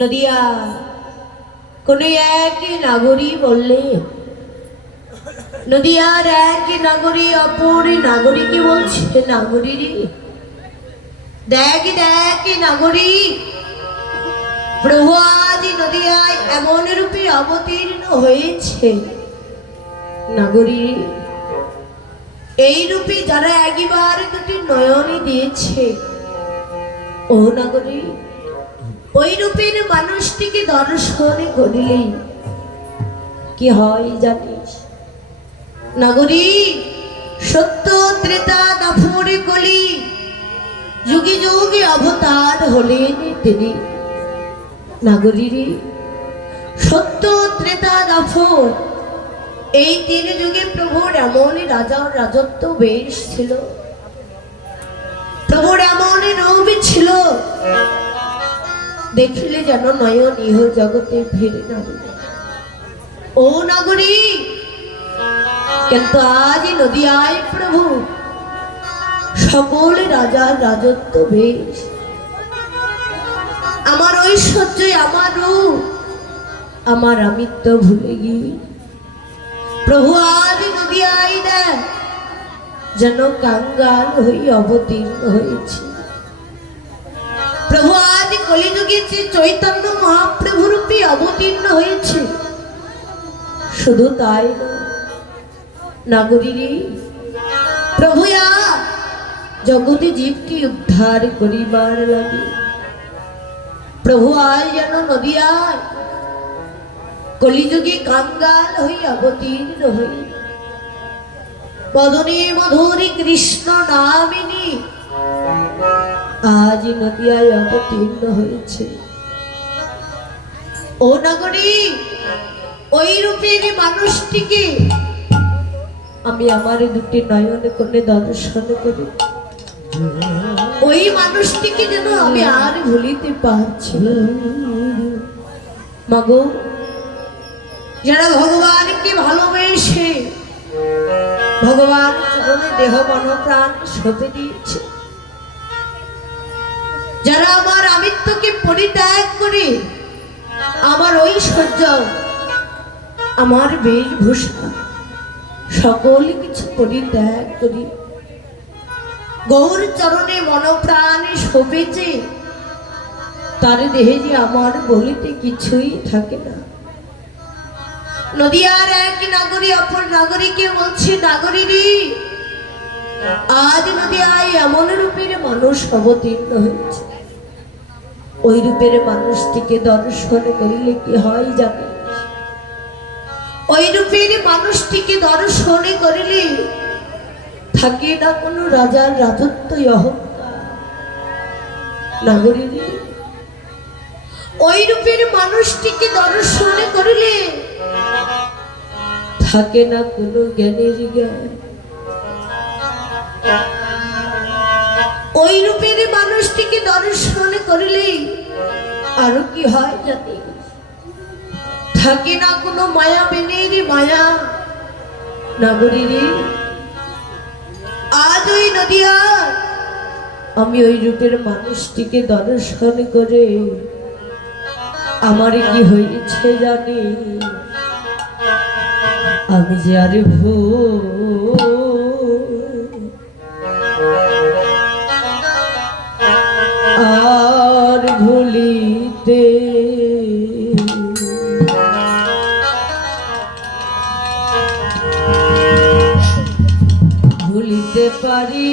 নদিয়া কোন এক নাগরী বললে, নদিয়ার এক নাগরী অপর নাগরীকে বলছে, নাগরী রে দেখ দেখ নাগরী, প্রভু আজ নদিয়ায় এমন রূপে অবতীর্ণ হয়েছে। নাগরী এই রূপে যারা একবার দুটি নয়নে দিয়েছে, ও নাগরী ওই রূপের মানুষটিকে দর্শন করিলেই কি হয় জানিস? নাগরী সত্য ত্রেতা দাপর কলি যুগে যুগে অবতার হলেন তিনি। নাগরী সত্য ত্রেতা দাপর এই তিন যুগে প্রভুর এমন রাজার রাজত্ব বেশ ছিল, প্রভুর এমন রূপ ছিল দেখিলে যেন নয়ন ইহ জগতে ফিরে না। ও নাগরী কিন্তু আজ নদিয়ায় প্রভু সকল রাজার রাজত্ব বেশ, আমার ঐশ্বর্য আমার রূপ আমার আমিত্ব ভুলে গিয়ে প্রভু আজ নদিয়ায় দেয় যেন কাঙ্গাল হয়ে অবতীর্ণ হয়েছে। প্রভু আজ কলিযুগে চৈতন্য মহাপ্রভু রূপে অবতীর্ণ হয়েছে। শুধু তাই নাগরী প্রভু জগতে জীবকে উদ্ধার করিবার লাগে প্রভু আজ যেন নদিয়ায় কলিযুগে কাঙ্গাল হয়ে অবতীর্ণ হই বদনে মধুরী কৃষ্ণ নামিনী আজ নদিয়ায় অবতীর্ণ হয়েছে। ও নাগরী ওই রূপের মানুষটিকে আমি আমার দুটি নয়নে কোণে দর্শন করি, ওই মানুষটিকে যেন আমি আর ভুলিতে পারছি না। মাগো যারা ভগবানকে ভালোবেসে ভগবান চরণে দেহ মন প্রাণ সঁপে দিয়েছে, যারা আমার আমিত্বকে পরিত্যাগ করে আমার ঐশ্বর্য আমার বেশভূষা সকল কিছু পরিত্যাগ করি গৌর চরণে মন প্রাণ সঁপেছে, তার দেহে যে আমার বলিতে কিছুই থাকে না। নদিয়ার এক নাগরী অপর নাগরীকে বলছে, নাগরী আজ নদিয়ায় এমন রূপের মানুষ অবতীর্ণ হয়েছে, ওই রূপের মানুষটিকে দর্শন করিলে কি হয় জানে? ওই রূপের মানুষটিকে দর্শন করিলে থাকে না কোনো রাজার রাজত্ব অহংকার। নাগরিক ওই রূপের মানুষটিকে দর্শন করিলে থাকে না কোনো জ্ঞানের জ্ঞান। ওই রূপের মানুষটিকে দর্শন করিলে আরো কি হয় জানি, থাকে না কোনো মায়া মেনের মায়া। নাগরিক আজ ওই নদিয়া আমি ওই রূপের মানুষটিকে দর্শন করে আমার কি হয়েছে জানি, আমি যে আরে আর ভুলিতে ভুলিতে পারি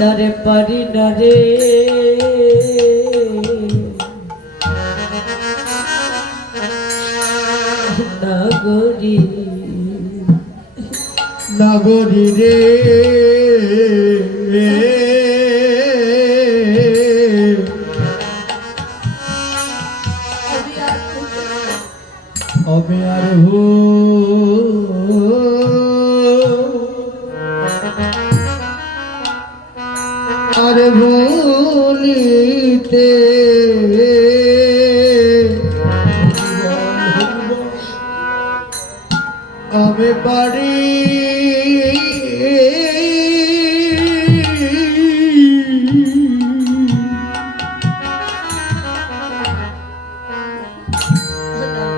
তারে পারি না রে নাগরি নাগরি রে আমি আর আর ভুলিতে আমি পারি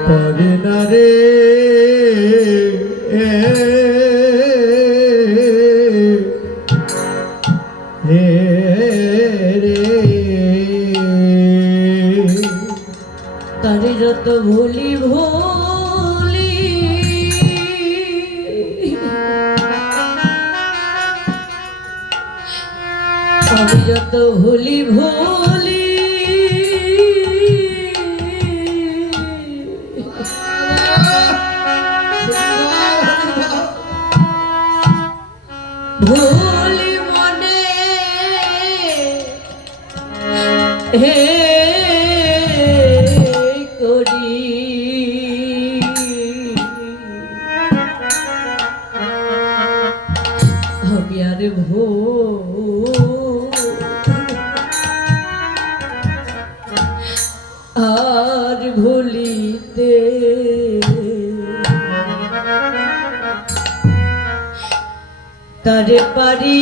পারি না রে তারে যত ভুলি ভুলি আমি যত ভুলি ভুলি ভুলি মনে হে করি আমি আর আর ভুলিতে তারে পারি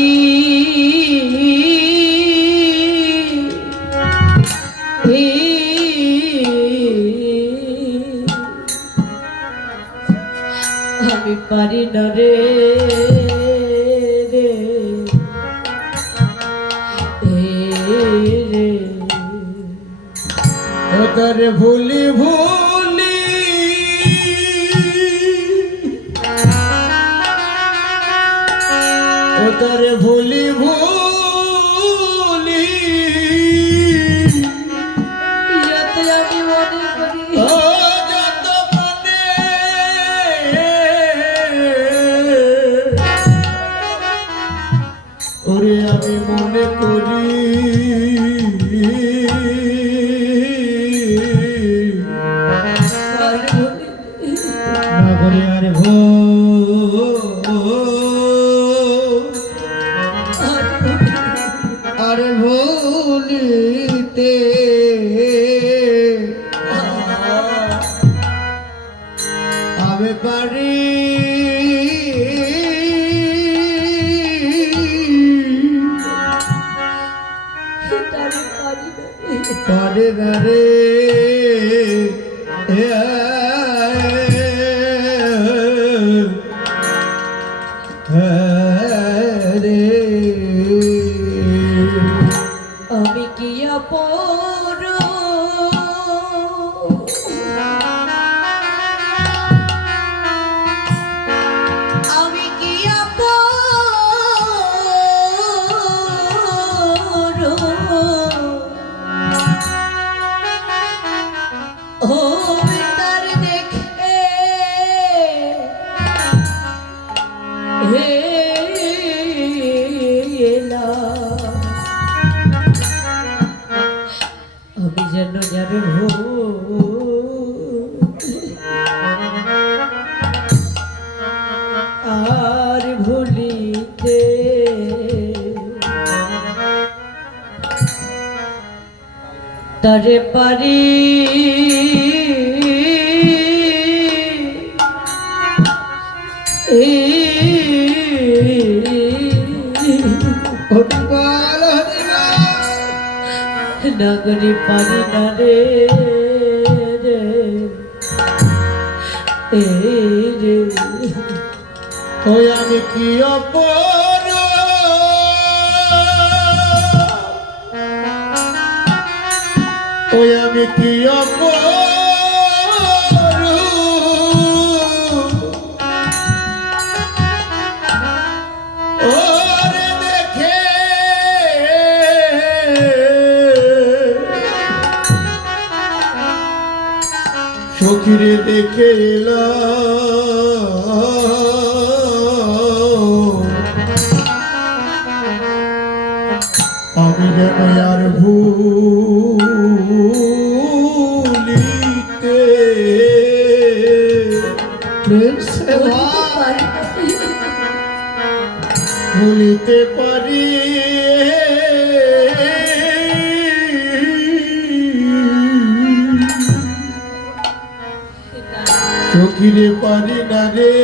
আমি পারি না রে রে রে তারে ভুলি ভুলি ও তারে ভুলি ভুলি যাতে আমি মনে করি ও যত মনে ওরে আমি মনে করি নাগরি আর আর ভুলিতে আমি পারি পারি না রে আমি কি আপর আমি কি ও তার দেখে আমি যেন যার আর ভুলিতে তারে পারি হরিবল নগরী পারি না রে রে ওই আমি কি অপর ওই আমি কি অপর ওরে দেখে সখীরে দেখে এলাম আমি যেন আর ভুলিতে ভুলিতে পারি সখিরে পারি না রে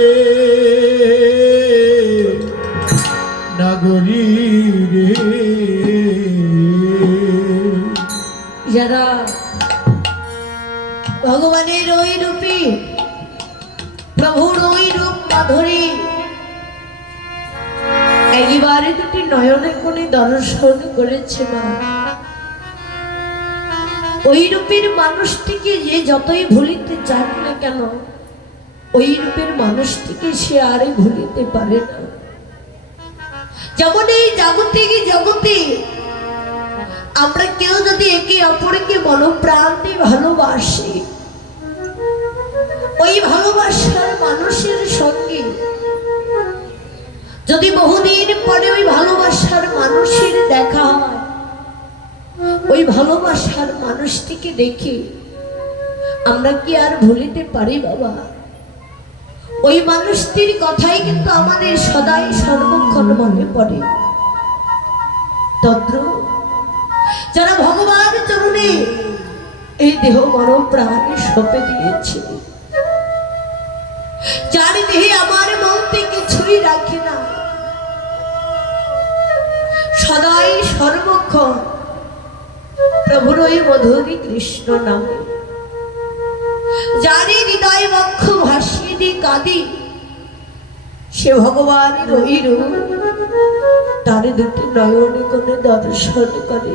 নাগরী রে যারা ভগবানের ওই রূপী প্রভুর ওই রূপ মাধুরী একবারে দুটি নয়নে কোণে দর্শন করেছে মা, ওই রূপের মানুষটিকে যে যতই ভুলিতে চান না কেন ওই রূপের মানুষটিকে সে আরে ভুলিতে পারে না। যেমন এই জগতে আমরা কেউ যদি একে অপরকে মনোপ্রাণ দিয়ে ভালোবাসি, ওই ভালোবাসার মানুষের সঙ্গে যদি বহুদিন পরে ওই ভালোবাসার মানুষের দেখা হয়, ওই ভালোবাসার মানুষটিকে দেখে আমরা কি আর ভুলিতে পারি বাবা? ওই মানুষটির কথাই কিন্তু আমাদের সদাই সর্বক্ষণ মনে পড়ে। তদ্র যারা ভগবান চরণে এই দেহ মরণ প্রাণ সঁপে দিয়েছে, যার দেহে আমার মনতে কিছুই রাখে না, সদাই সর্বক্ষণ প্রভুর ওই মধুরী কৃষ্ণ নামে যারই হৃদয় বক্ষ ভাসিয়ে দিয়ে কাঁদি, সে ভগবানের ওই রূপ তার দুটি নয়নে কোণে দর্শন করে।